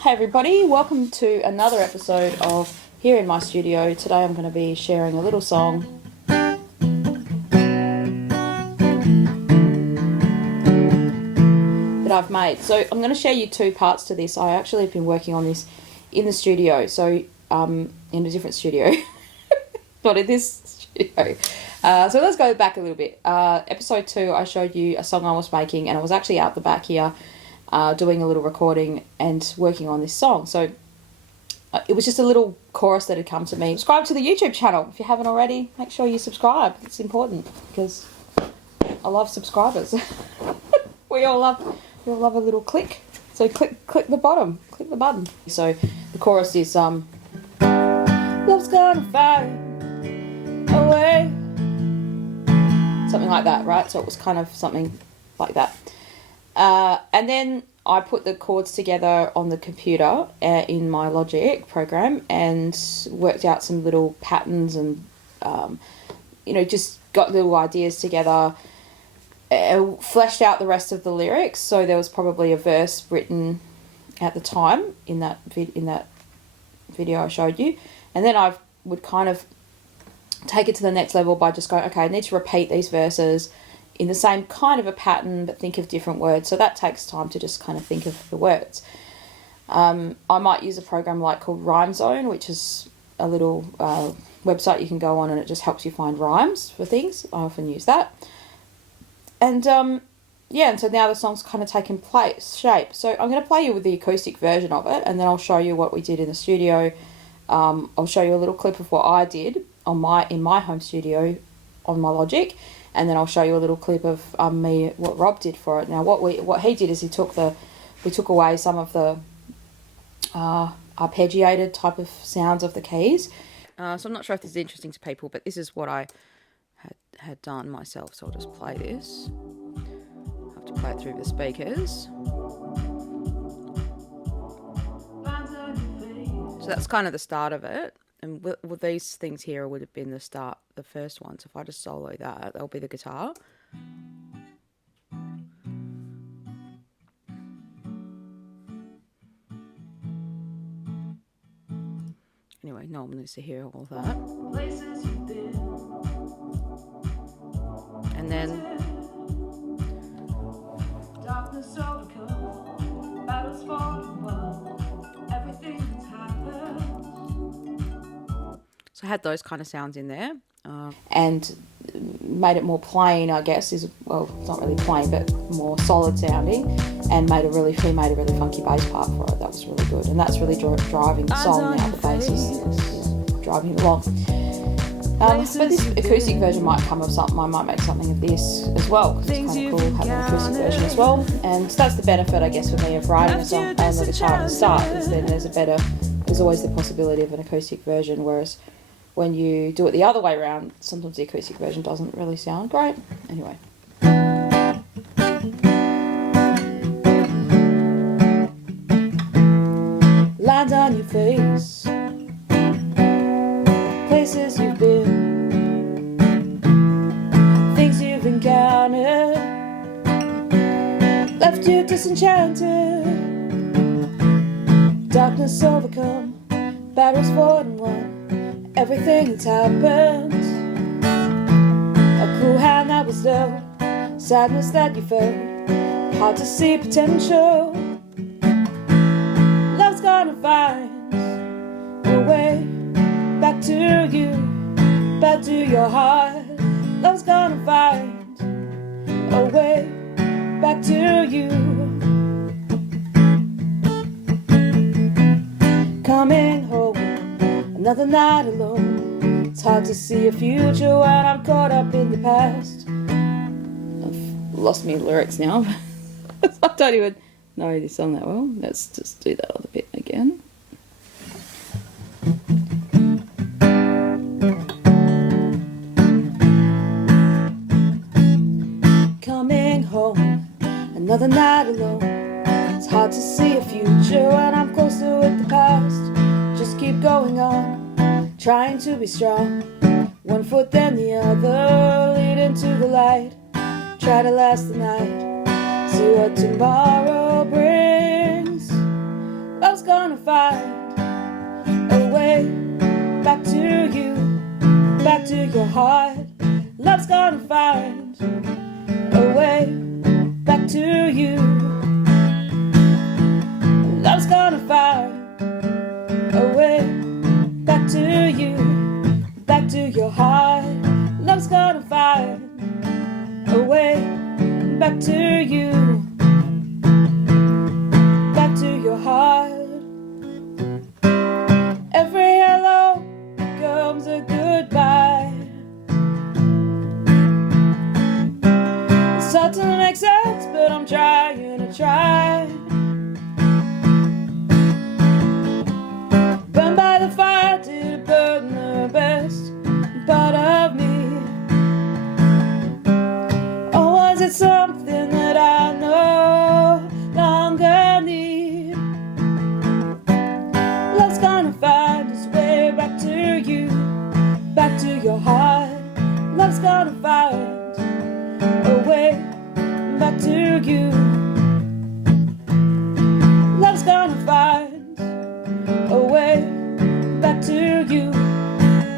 Hey everybody, welcome to another episode of Here in My Studio. Today I'm going to be sharing a little song that I've made. So I'm going to share you two parts to this. I actually have been working on this in the studio, so in a different studio, not in this studio. So let's go back a little bit. Episode 2, I showed you a song I was making, and I was actually out the back here doing a little recording and working on this song. So it was just a little chorus that had come to me. Subscribe to the YouTube channel if you haven't already. Make sure you subscribe. It's important because I love subscribers. we all love a little click. So click the bottom, click the button. So the chorus is love's gonna find a way. Something like that, right? So it was kind of something like that. And then I put the chords together on the computer in my Logic program and worked out some little patterns and, just got little ideas together, fleshed out the rest of the lyrics. So there was probably a verse written at the time in that video I showed you. And then I would kind of take it to the next level by just going, okay, I need to repeat these verses in the same kind of a pattern, but think of different words. So that takes time to just kind of think of the words. I might use a program called Rhyme Zone, which is a little website you can go on, and it just helps you find rhymes for things. I often use that. And and so now the song's kind of taken shape. So I'm going to play you with the acoustic version of it, and then I'll show you what we did in the studio. I'll show you a little clip of what I did in my home studio on my Logic. And then I'll show you a little clip of what Rob did for it. Now, what he did is we took away some of the arpeggiated type of sounds of the keys. So I'm not sure if this is interesting to people, but this is what I had done myself. So I'll just play this. I have to play it through the speakers. So that's kind of the start of it. And with these things here would have been the first one. So if I just solo that, that'll be the guitar. Anyway, no one needs to hear all that. And then so I had those kind of sounds in there, and made it more plain, I guess, it's not really plain, but more solid sounding, and made a really funky bass part for it. That was really good, and that's really driving the song now. The bass is driving it along. But this acoustic version might come of something. I might make something of this as well, because it's kind of cool having an acoustic version as well. And that's the benefit, I guess, for me of writing a song on the guitar at the start, is then there's always the possibility of an acoustic version, whereas when you do it the other way around, sometimes the acoustic version doesn't really sound great. Anyway. Lines on your face, places you've been, things you've encountered, left you disenchanted, darkness overcome, battles fought and won. Everything that's happened, a cruel hand that was dealt, sadness that you felt, hard to see potential. Love's gonna find a way back to you, back to your heart. Love's gonna find a way back to you. Coming home, another night alone. It's hard to see a future when I'm caught up in the past. I've lost my lyrics now. I don't even know this song that well. Let's just do that other bit again. Coming home, another night alone. It's hard to see a future when I'm closer with the past. Just keep going on, trying to be strong. One foot then the other, leading to the light. Try to last the night, see what tomorrow brings. Love's gonna find a way back to you, back to your heart. Love's gonna find a way back to you. Love's gonna find a way back to you, back to your heart. Love's gonna find a way back to you, back to your heart. Every hello becomes a goodbye. It's hard to make sense, but I'm trying to try. Burned by the fire, did it burn the best part of me? Or was it something that I no longer need? Love's gonna find its way back to you, back to your heart. Love's gonna find a way back to you. Love's gonna find a way back to you,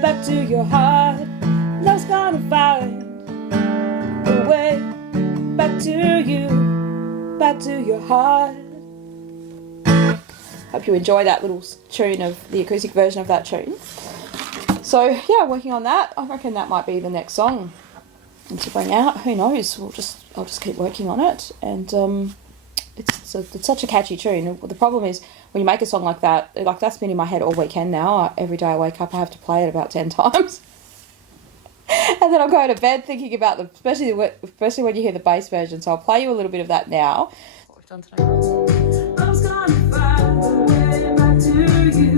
back to your heart. Love's gonna find a way back to you, back to your heart. Hope you enjoy that little tune of the acoustic version of that tune. So yeah, working on that. I reckon that might be the next song to bring out. Who knows? I'll just keep working on it. And it's such a catchy tune. The problem is when you make a song like that, like that's been in my head all weekend now. Every day I wake up, I have to play it about 10 times. And then I'll go to bed thinking about them, especially when you hear the bass version. So I'll play you a little bit of that now. What we've done today. I was gonna find a way back to you,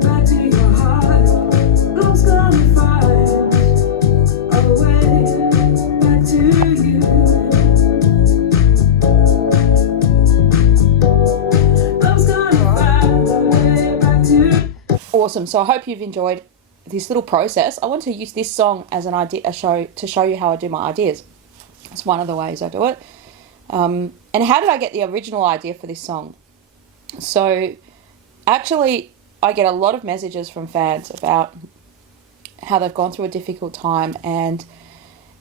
back to your heart. I was gonna find a way back to you. I was gonna find a way back to you. Awesome. So I hope you've enjoyed this little process. I want to use this song as an idea, to show you how I do my ideas. It's one of the ways I do it. And how did I get the original idea for this song? So actually, I get a lot of messages from fans about how they've gone through a difficult time, and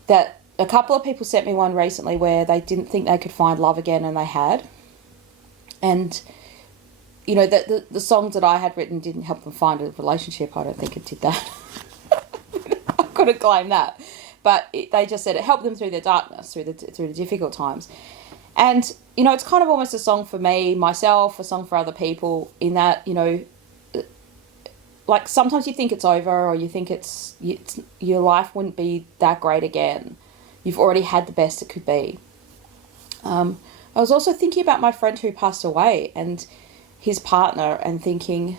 that a couple of people sent me one recently where they didn't think they could find love again, and they had. And you know, the songs that I had written didn't help them find a relationship. I don't think it did that. I couldn't claim that. But they just said it helped them through their darkness, through the difficult times. And, you know, it's kind of almost a song for me, myself, a song for other people, in that, you know, like sometimes you think it's over, or you think it's your life wouldn't be that great again. You've already had the best it could be. I was also thinking about my friend who passed away and his partner, and thinking,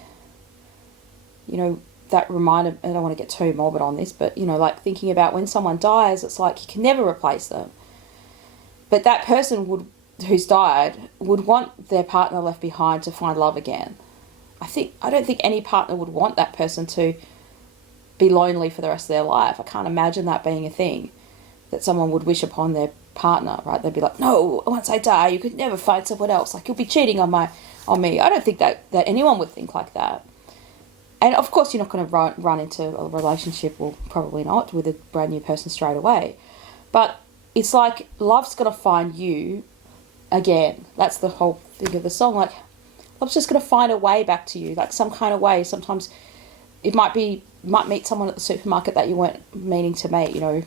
you know, that reminded, I don't want to get too morbid on this, but, you know, like thinking about when someone dies, it's like you can never replace them. But that person who's died would want their partner left behind to find love again. I don't think any partner would want that person to be lonely for the rest of their life. I can't imagine that being a thing that someone would wish upon their partner, right? They'd be like, no, once I die, you could never find someone else. Like, you'll be cheating on me. I don't think that anyone would think like that. And of course, you're not going to run into a relationship, well, probably not, with a brand new person straight away. But it's like love's going to find you again. That's the whole thing of the song. Like, love's just going to find a way back to you, like some kind of way. Sometimes it might meet someone at the supermarket that you weren't meaning to meet, you know.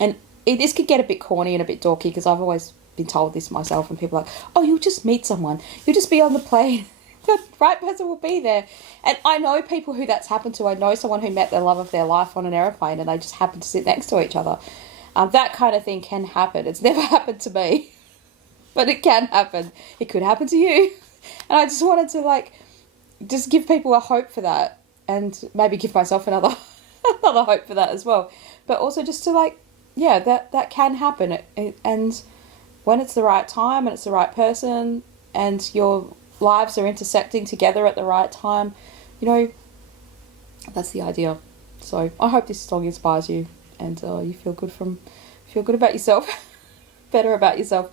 And this could get a bit corny and a bit dorky, because I've always been told this myself, and people are like, oh, you'll just meet someone. You'll just be on the plane. The right person will be there. And I know people who that's happened to. I know someone who met the love of their life on an aeroplane, and they just happened to sit next to each other. That kind of thing can happen. It's never happened to me, but it can happen. It could happen to you. And I just wanted to just give people a hope for that, and maybe give myself another hope for that as well. But also just to that can happen. And when it's the right time and it's the right person and your lives are intersecting together at the right time, you know, that's the idea. So I hope this song inspires you, and you feel good about yourself, better about yourself.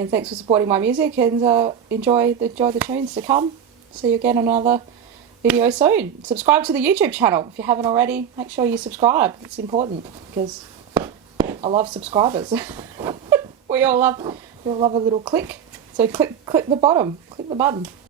And thanks for supporting my music, and enjoy the tunes to come. See you again on another video soon. Subscribe to the YouTube channel if you haven't already. Make sure you subscribe. It's important because I love subscribers. we all love a little click. So click the bottom. Click the button.